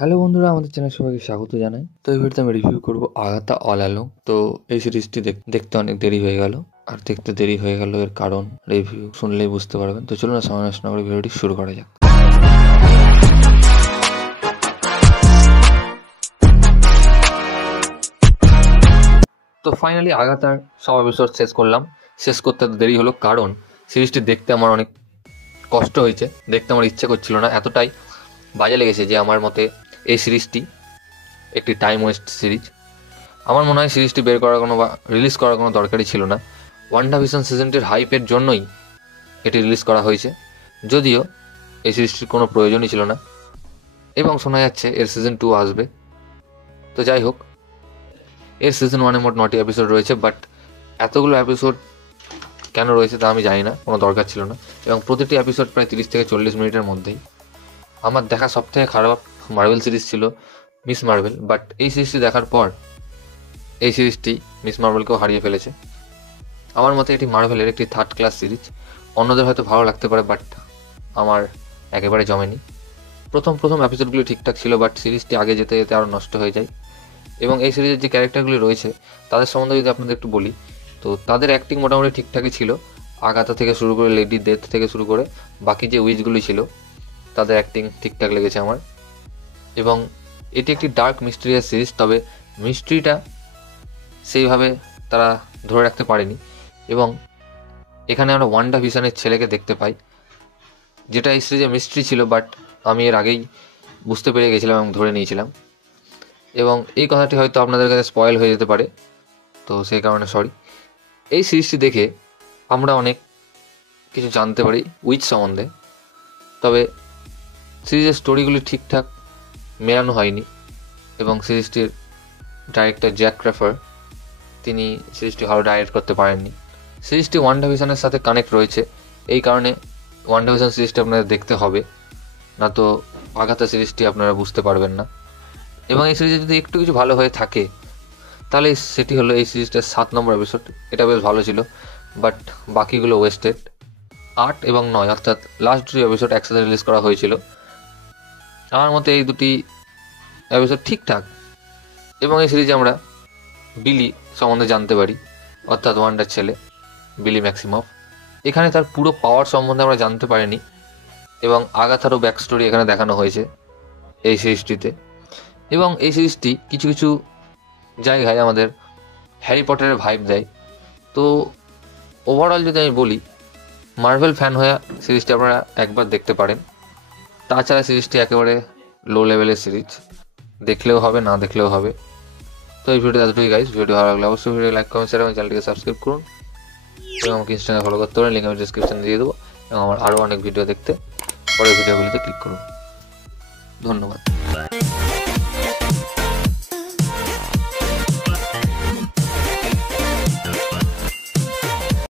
Hello বন্ধুরা, আমাদের channel সবাইকে স্বাগত জানাই। তো এই ভিডিওতে আমি রিভিউ করব আগাথা অল অ্যালোং। তো এই সিরিজটি দেখতে অনেক দেরি হয়ে গেল, আর দেখতে দেরি হয়ে গেল এর কারণ রিভিউ শুনলেই বুঝতে পারবেন। তো চলুন সময় নষ্ট না করে ভিডিওটি শুরু করা যাক। তো ফাইনালি আগাথার সব এপিসোড শেষ করলাম। শেষ করতে দেরি হলো কারণ সিরিজটি দেখতে আমার অনেক কষ্ট হয়েছে, দেখতে আমার ইচ্ছে করছিল না, এতটাই বাজে লেগেছে যে আমার মতে এই সিরিজটি একটি টাইম ওয়েস্ট সিরিজ। আমার মনে হয় সিরিজটি বের করার কোনো বা রিলিজ করার কোনো দরকারই ছিল না। ওয়ান্ডাভিশন সিজনটির হাইপের জন্যই এটি রিলিজ করা হয়েছে, যদিও এই সিরিজটির কোনো প্রয়োজনই ছিল না, এবং শোনা যাচ্ছে এর সিজন 2 আসবে। তো যাই হোক, এর সিজন 1-এ মোট 9টি এপিসোড রয়েছে, বাট এতগুলো এপিসোড কেন রয়েছে তা আমি জানি না, কোনো দরকার ছিল না। এবং প্রতিটি এপিসোড প্রায় 30 থেকে 40 মিনিটের মধ্যেই। আমার দেখা সবথেকে খারাপ মার্বেল সিরিজ ছিল মিস মার্বেল, বাট এই সিরিজটি দেখার পর এই সিরিজটি মিস মার্বেলকেও হারিয়ে ফেলেছে। আমার মতে এটি মার্ভেলের একটি থার্ড ক্লাস সিরিজ। অন্যদের হয়তো ভালো লাগতে পারে, বাট আমার একেবারে জমেনি। প্রথম এপিসোডগুলি ঠিকঠাক ছিল, বাট সিরিজটি আগে যেতে যেতে আরও নষ্ট হয়ে যায়। এবং এই সিরিজের যে ক্যারেক্টারগুলি রয়েছে তাদের সম্বন্ধে যদি আপনাদের একটু বলি, তো তাদের অ্যাক্টিং মোটামুটি ঠিকঠাকই ছিল। আগাথা থেকে শুরু করে লেডি ডেথ থেকে শুরু করে বাকি যে উইচগুলি ছিল তাদের অ্যাক্টিং ঠিকঠাক লেগেছে আমার। এবং এটি একটি ডার্ক মিস্টেরিয়াস সিরিজ, তবে মিস্ট্রিটা সেইভাবে তারা ধরে রাখতে পারেনি। এবং এখানে আমরা ওয়ান্ডাভিশনের ছেলেকে দেখতে পাই, যেটা এই সিরিজে মিস্ট্রি ছিল, বাট আমি এর আগেই বুঝতে পেরে গেছিলাম এবং ধরে নিয়েছিলাম। এবং এই কথাটি হয়তো আপনাদের কাছে স্পয়েল হয়ে যেতে পারে, তো সেই কারণে সরি। এই সিরিজটি দেখে আমরা অনেক কিছু জানতে পারি উইচ সম্বন্ধে, তবে সিরিজের স্টোরিগুলি ঠিকঠাক মেলানো হয়নি। এবং সিরিজটির ডাইরেক্টর জ্যাক ক্রাফার, তিনি সিরিজটি ভালো ডাইরেক্ট করতে পারেননি। সিরিজটি ওয়ান্ডাভিশনের সাথে কানেক্ট রয়েছে, এই কারণে ওয়ান্ডাভিশন সিরিজটি আপনাদের দেখতে হবে, না তো আগাথা সিরিজটি আপনারা বুঝতে পারবেন না। এবং এই সিরিজে যদি একটু কিছু ভালো হয়ে থাকে তাহলে সেটি হলো এই সিরিজটার 7 নম্বর এপিসোড। এটা বেশ ভালো ছিল, বাট বাকিগুলো ওয়েস্টেড। 8 এবং 9 অর্থাৎ লাস্ট 2 এপিসোড একসাথে রিলিজ করা হয়েছিল। আমার মতে এই দুটি এপিসোড ঠিকঠাক। এবং এই সিরিজে আমরা বিলি সম্বন্ধে জানতে পারি, অর্থাৎ ওয়ান্ডার ছেলে বিলি ম্যাক্সিমফ। এখানে তার পুরো পাওয়ার সম্বন্ধে আমরা জানতে পারিনি, এবং আগাথারও ব্যাক স্টোরি এখানে দেখানো হয়েছে এই সিরিজটিতে। এবং এই সিরিজটি কিছু কিছু জায়গায় আমাদের হ্যারি পটারের ভাইব দেয়। তো ওভারঅল যদি আমি বলি, মার্ভেল ফ্যান হয়ে সিরিজটি আপনারা একবার দেখতে পারেন। তাছাড়া সিরিজটি একেবারে লো লেভেলের সিরিজ, দেখলেও হবে, না দেখলেও হবে। তো এই ভিডিওটা এতটুকুই গাইজ। ভিডিও ভালো লাগলে অবশ্যই ভিডিও লাইক, কমেন্ট, শেয়ার এবং চ্যানেলটিকে সাবস্ক্রাইব করুন। এবং আমাকে ইনস্টাগ্রামে ফলো করতে পারেন, লিঙ্ক আমি ডিসক্রিপশন দিয়ে দেবো। এবং আমার আরও অনেক ভিডিও দেখতে পরের ভিডিওগুলিতে ক্লিক করুন। ধন্যবাদ।